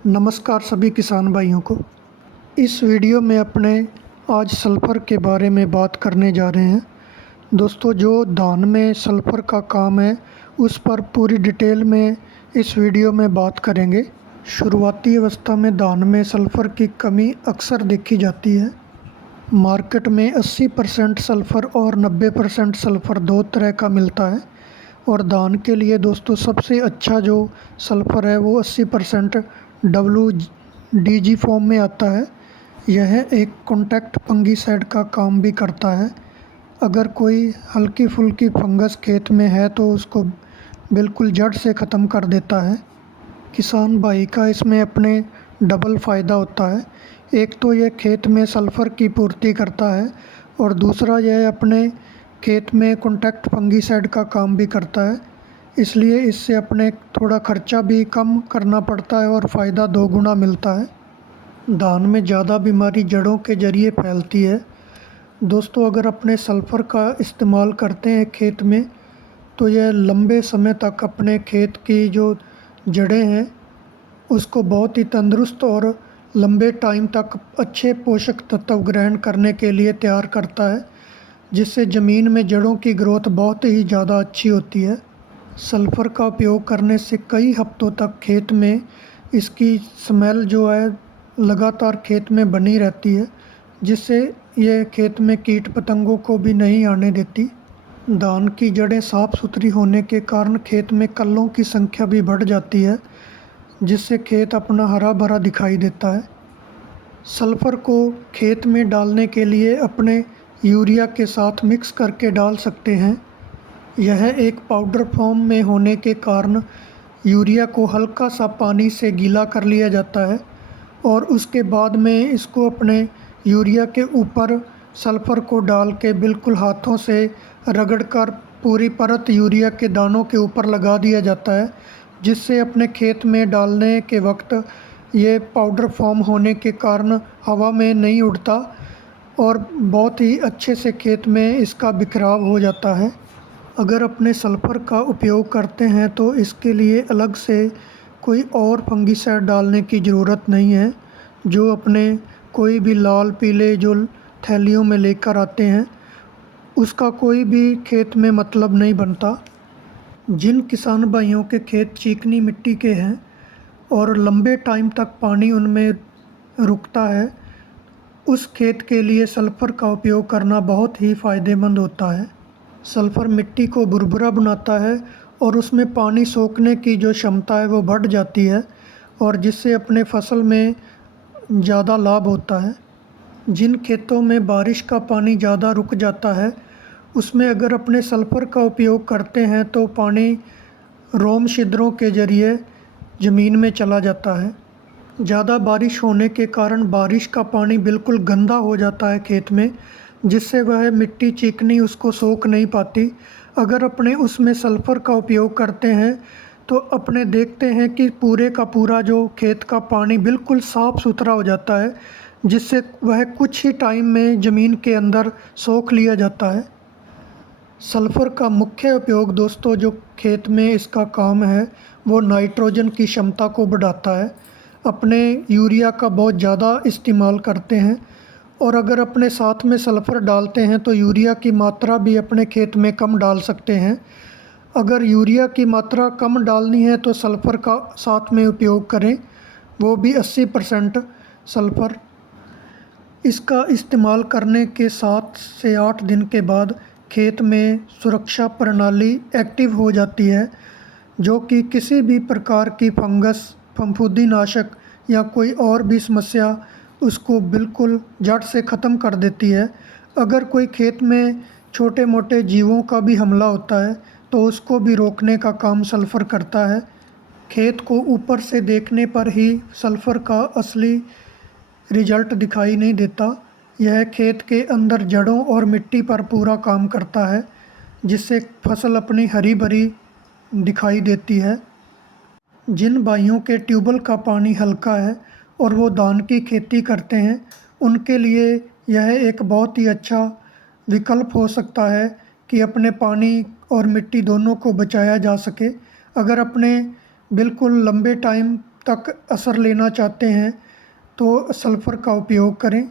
नमस्कार सभी किसान भाइयों को। इस वीडियो में अपने आज सल्फ़र के बारे में बात करने जा रहे हैं। दोस्तों, जो धान में सल्फ़र का काम है उस पर पूरी डिटेल में इस वीडियो में बात करेंगे। शुरुआती अवस्था में धान में सल्फ़र की कमी अक्सर देखी जाती है। मार्केट में 80% सल्फ़र और 90% सल्फ़र दो तरह का मिलता है और धान के लिए दोस्तों सबसे अच्छा जो सल्फ़र है वो 80% WDG फॉर्म में आता है। यह एक कॉन्टैक्ट फंगिसाइड का काम भी करता है। अगर कोई हल्की फुल्की फंगस खेत में है तो उसको बिल्कुल जड़ से ख़त्म कर देता है। किसान भाई का इसमें अपने डबल फ़ायदा होता है। एक तो यह खेत में सल्फ़र की पूर्ति करता है और दूसरा यह अपने खेत में कॉन्टैक्ट फंगिसाइड का काम भी करता है। इसलिए इससे अपने थोड़ा खर्चा भी कम करना पड़ता है और फ़ायदा दो गुना मिलता है। धान में ज़्यादा बीमारी जड़ों के ज़रिए फैलती है। दोस्तों, अगर अपने सल्फ़र का इस्तेमाल करते हैं खेत में तो यह लंबे समय तक अपने खेत की जो जड़ें हैं उसको बहुत ही तंदुरुस्त और लंबे टाइम तक अच्छे पोषक तत्व ग्रहण करने के लिए तैयार करता है, जिससे ज़मीन में जड़ों की ग्रोथ बहुत ही ज़्यादा अच्छी होती है। सल्फ़र का उपयोग करने से कई हफ्तों तक खेत में इसकी स्मेल जो है लगातार खेत में बनी रहती है, जिससे यह खेत में कीट पतंगों को भी नहीं आने देती। धान की जड़ें साफ़ सुथरी होने के कारण खेत में कल्लों की संख्या भी बढ़ जाती है, जिससे खेत अपना हरा भरा दिखाई देता है। सल्फ़र को खेत में डालने के लिए अपने यूरिया के साथ मिक्स करके डाल सकते हैं। यह एक पाउडर फॉर्म में होने के कारण यूरिया को हल्का सा पानी से गीला कर लिया जाता है और उसके बाद में इसको अपने यूरिया के ऊपर सल्फ़र को डाल के बिल्कुल हाथों से रगड़कर पूरी परत यूरिया के दानों के ऊपर लगा दिया जाता है, जिससे अपने खेत में डालने के वक्त ये पाउडर फॉर्म होने के कारण हवा में नहीं उड़ता और बहुत ही अच्छे से खेत में इसका बिखराव हो जाता है। अगर अपने सल्फ़र का उपयोग करते हैं तो इसके लिए अलग से कोई और फंगिसाइड डालने की ज़रूरत नहीं है। जो अपने कोई भी लाल पीले जो थैलियों में लेकर आते हैं उसका कोई भी खेत में मतलब नहीं बनता। जिन किसान भाइयों के खेत चिकनी मिट्टी के हैं और लंबे टाइम तक पानी उनमें रुकता है, उस खेत के लिए सल्फ़र का उपयोग करना बहुत ही फ़ायदेमंद होता है। सल्फ़र मिट्टी को भुरभुरा बनाता है और उसमें पानी सोखने की जो क्षमता है वो बढ़ जाती है और जिससे अपने फसल में ज़्यादा लाभ होता है। जिन खेतों में बारिश का पानी ज़्यादा रुक जाता है उसमें अगर अपने सल्फ़र का उपयोग करते हैं तो पानी रोम छिद्रों के ज़रिए ज़मीन में चला जाता है। ज़्यादा बारिश होने के कारण बारिश का पानी बिल्कुल गंदा हो जाता है खेत में, जिससे वह मिट्टी चिकनी उसको सोख नहीं पाती। अगर अपने उसमें सल्फ़र का उपयोग करते हैं तो अपने देखते हैं कि पूरे का पूरा जो खेत का पानी बिल्कुल साफ़ सुथरा हो जाता है, जिससे वह कुछ ही टाइम में ज़मीन के अंदर सोख लिया जाता है। सल्फ़र का मुख्य उपयोग दोस्तों जो खेत में इसका काम है वो नाइट्रोजन की क्षमता को बढ़ाता है। अपने यूरिया का बहुत ज़्यादा इस्तेमाल करते हैं और अगर अपने साथ में सल्फ़र डालते हैं तो यूरिया की मात्रा भी अपने खेत में कम डाल सकते हैं। अगर यूरिया की मात्रा कम डालनी है तो सल्फ़र का साथ में उपयोग करें, वो भी 80% सल्फ़र। इसका इस्तेमाल करने के 7 से 8 दिन के बाद खेत में सुरक्षा प्रणाली एक्टिव हो जाती है, जो कि किसी भी प्रकार की फंगस, फफूंदीनाशक या कोई और भी समस्या उसको बिल्कुल जड़ से ख़त्म कर देती है। अगर कोई खेत में छोटे मोटे जीवों का भी हमला होता है तो उसको भी रोकने का काम सल्फ़र करता है। खेत को ऊपर से देखने पर ही सल्फ़र का असली रिजल्ट दिखाई नहीं देता। यह खेत के अंदर जड़ों और मिट्टी पर पूरा काम करता है, जिससे फसल अपनी हरी भरी दिखाई देती है। जिन भाइयों के ट्यूबवेल का पानी हल्का है और वो धान की खेती करते हैं, उनके लिए यह एक बहुत ही अच्छा विकल्प हो सकता है कि अपने पानी और मिट्टी दोनों को बचाया जा सके। अगर अपने बिल्कुल लंबे टाइम तक असर लेना चाहते हैं तो सल्फ़र का उपयोग करें।